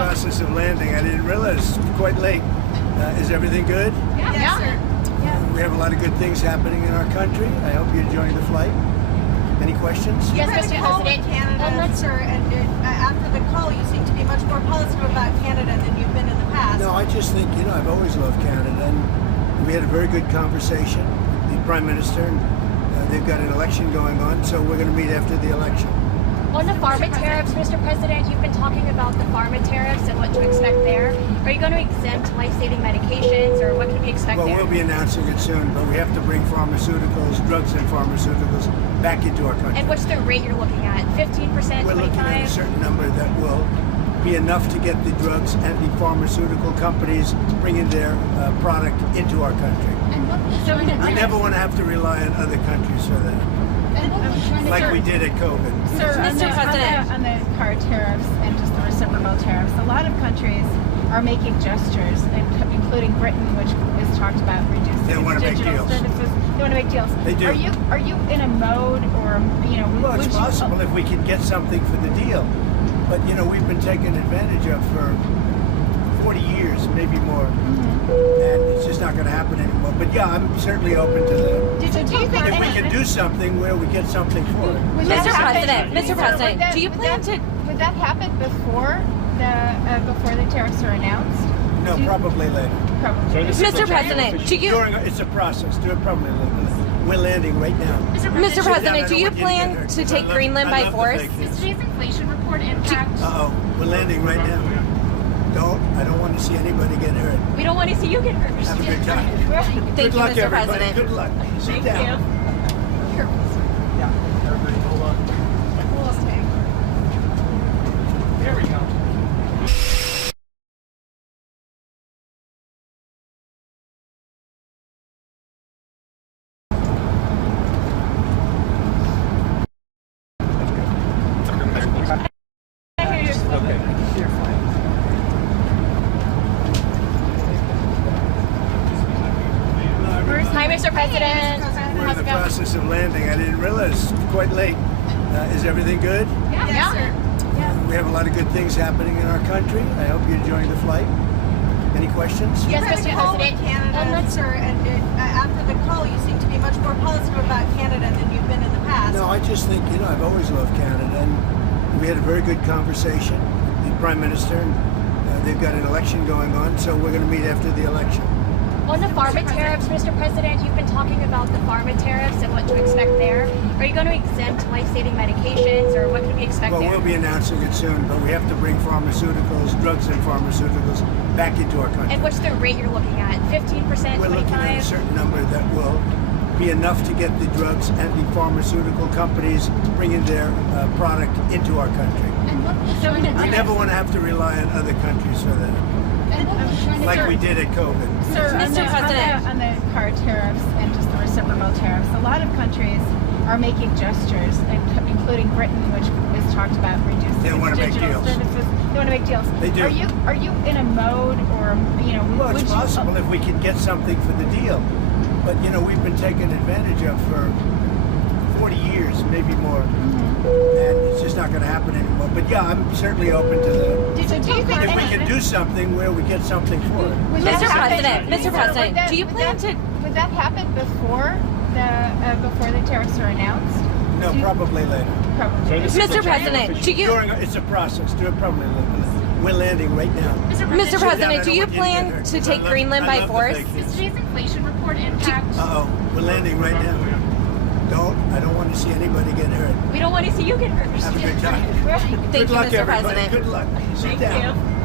process of landing. I didn't realize it's quite late. Is everything good? Yes, sir. We have a lot of good things happening in our country. I hope you're enjoying the flight. Any questions? Yes, Mr. President. Canada, sir, and after the call, you seem to be much more positive about Canada than you've been in the past. No, I just think, I've always loved Canada. And we had a very good conversation with the Prime Minister. And, they've got an election going on, so we're going to meet after the election. On the pharma tariffs, Mr. President, you've been talking about the pharma tariffs and what to expect there. Are you going to exempt life-saving medications, or what can we expect Well, there? we'll be announcing it soon, but we have to bring pharmaceuticals, drugs and pharmaceuticals back into our country. And what's the rate you're looking at? 15%, We're looking at a 25%? certain number that will be enough to get the drugs and the pharmaceutical companies bringing their product into our country. We never want to have to rely on other countries for that, like we did at COVID. Sir, Mr. President. on the car tariffs and just the reciprocal tariffs, a lot of countries are making gestures, including Britain, which is talked about reducing They want to make digital deals. services. They want to make deals. They do. Are you in a mode, or Well, would it's you- possible if we can get something for the deal. But, we've been taken advantage of for 40 years, maybe more. And it's just not going to happen anymore. But yeah, I'm certainly open to the... So do you think If we can do something where we get something for it. Would that Mr. happen- President, Mr. Sir, President, would that- do you would plan that- to- Would that happen before the tariffs are announced? No, probably later. Probably. Mr. President, do you... It's a process. Do it probably later. We're landing right now. Mr. President, do I you don't want you to get plan hurt, to 'cause take I love- Greenland I by love the force? fake news. Is today's inflation report impact? Uh-oh. We're landing right now. I don't want to see anybody get hurt. We don't want to see you get hurt. Have a good time. Thank Good you, luck, Mr. everybody. President. Good luck. Sit down. Everybody hold on. There we go. Okay. You're fine. Hi, Mr. President. We're in How's the it going? process of landing. I didn't realize it's quite late. Is everything good? Yes, sir. We have a lot of good things happening in our country. I hope you're enjoying the flight. Any questions? Yes, Mr. President. Canada, sir, and after the call, you seem to be much more positive about Canada than you've been in the past. No, I just think, I've always loved Canada. And we had a very good conversation with the Prime Minister. And, they've got an election going on, so we're going to meet after the election. On the pharma tariffs, Mr. President, you've been talking about the pharma tariffs and what to expect there. Are you going to exempt life-saving medications, or what can we expect Well, there? we'll be announcing it soon, but we have to bring pharmaceuticals, drugs and pharmaceuticals back into our country. And what's the rate you're looking at? 15%, We're looking at a 25%? certain number that will be enough to get the drugs and the pharmaceutical companies bringing their product into our country. We never want to have to rely on other countries for that, like we did at COVID. Sir, Mr. President. on the car tariffs and just the reciprocal tariffs, a lot of countries are making gestures, including Britain, which is talked about reducing They want to make digital deals. services. They want to make deals. They do. Are you in a mode, or Well, would it's you- possible if we can get something for the deal. But, we've been taken advantage of for 40 years, maybe more. And it's just not going to happen anymore. But yeah, I'm certainly open to the... So do you think If we can do something where we get something for it. Would that Mr. happen- President, Mr. Sir, President, would that- do you would plan that- to... Would that happen before the tariffs are announced? No, probably later. Probably. Mr. President, do you... It's a process. Do it probably later. We're landing right now. Mr. President, do you I don't want you to get plan hurt, to 'cause I take love- Greenland I by love the force? fake news. Is today's inflation report impact? Uh-oh. We're landing right now. I don't want to see anybody get hurt. We don't want to see you get hurt. Have a good time. Thank Good you, luck, Mr. everybody. President. Good luck. Sit down.